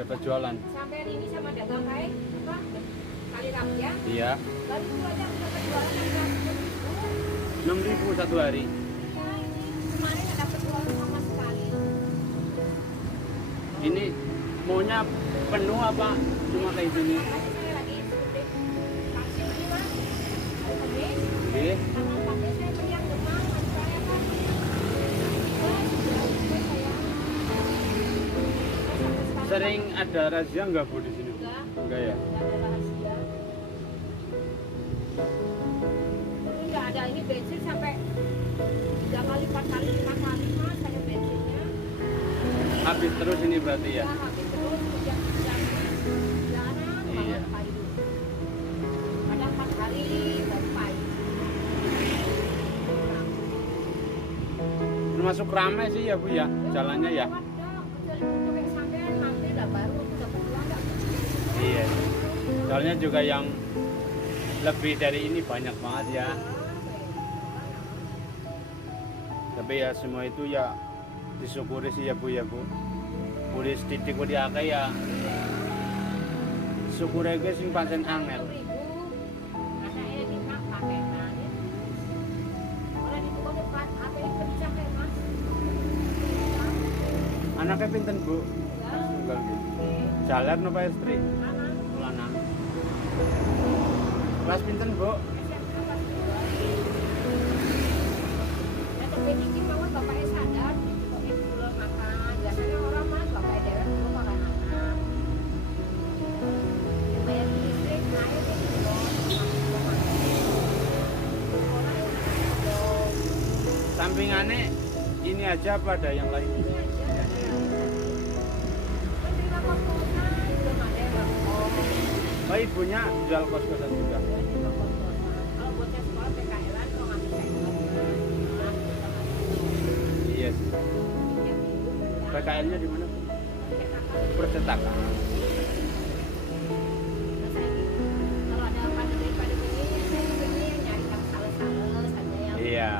dapat jualan. Sampai ini sama dagang kayak apa? Kali rakyat. Iya. Baru itu aja aku dapat jualan yang 6.000 satu hari. iya, ini kemarin nggak dapat jualan sama sekali. Ini maunya penuh apa cuma kayak gini? Makanya saya lagi suntik vaksin ini mas. Hari Kamis. Oke. Tanggal 14 saya beli yang demam. Adik saya kan. Wah, sudah selesai saya. Sampai sekarang Sering ada razia nggak Bu di sini? Enggak. Enggak ya? Nggak ada rahasia. Dulu nggak ada ini bensin sampai 3 kali, 4 kali, 5 kali mas saya bensinnya. Habis terus ini berarti ya? Ya habis terus hujan-hujan jarang Iya. banget payung. Kadang 4 hari baru payung. Termasuk ramai sih ya Bu ya, jalannya ya? Lewat dah, kecuali untuk kayak sampean mampir lah baru aku dapat uang nggak? Iya. Soalnya juga yang lebih dari ini banyak banget ya. Tapi ya semua itu ya disyukuri sih ya Bu ya Bu. Boleh sedikit di akeh ya. Syukur aja sing pancen angel. 10.000 anaknya di mak pakai nanya. Orang itu kok depan apa ini kencang kayak mas? Anaknya pinten Bu? Ya, Tunggal gitu. Jalan apa istri? anak Lanang. Kelas pinten Bu? SMA kelas 2. Ya tapi ini mau bapaknya sadar, pokoknya dulu makan. Biasanya orang mas bapaknya dewek dulu makan anak. Yang bayar listrik, air itu belum. Orang yang anak belum. Sampingannya ini aja apa ada yang lain? Ini aja. Kan terima kos-kosan, belum ada yang ngekos. Oh ibunya jual kos-kosan juga. Ya, terima kos-kosan. Kalau buatnya sekolah PKL-an, kalau ngambil PKL, mas, kita masih Iya sih. PKL-nya di mana? Percetakan. Kalau ada pandemi ini, saya ingin nyari yang sales-sales aja yang Iya.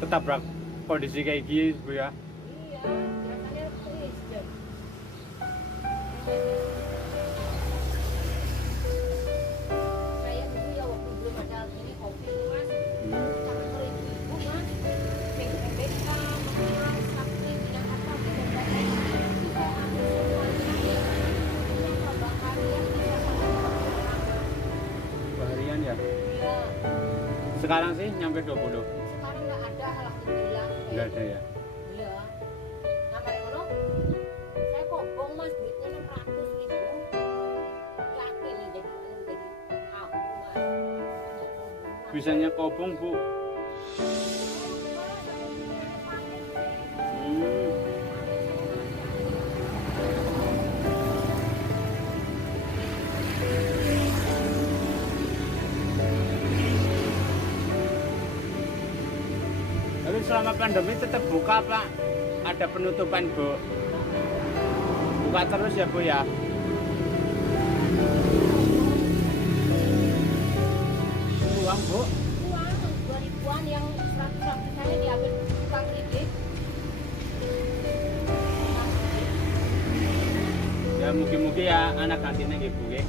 Ketabrak kondisi kayak gini Bu ya. Iya, rasanya tulis dan saya dulu ya waktu belum ada ini kopi itu mas, sangat beribu mas, PBK, mas, sakti, bidang apa, bidang apa, itu saya ambil semuanya, yang tambah harian bisa sampai orang. Harian ya. Iya, Sekarang sih nyampe 20. sekarang nggak ada alhamdulillah. Enggak ada ya. Iya. Nah, Pak Ekono, saya kobong mas duitnya 600.000. Yakin nih jadi aku mas. Bisanya kobong Bu. Tapi selama pandemi tetap buka Pak? Ada penutupan Bu? Buka terus ya Bu ya? Uang Bu? Uang 2000-an yang 100 saya diambil tukang kredit. Ya mungkin-mungkin ya anak kantinnya gitu Bu ya.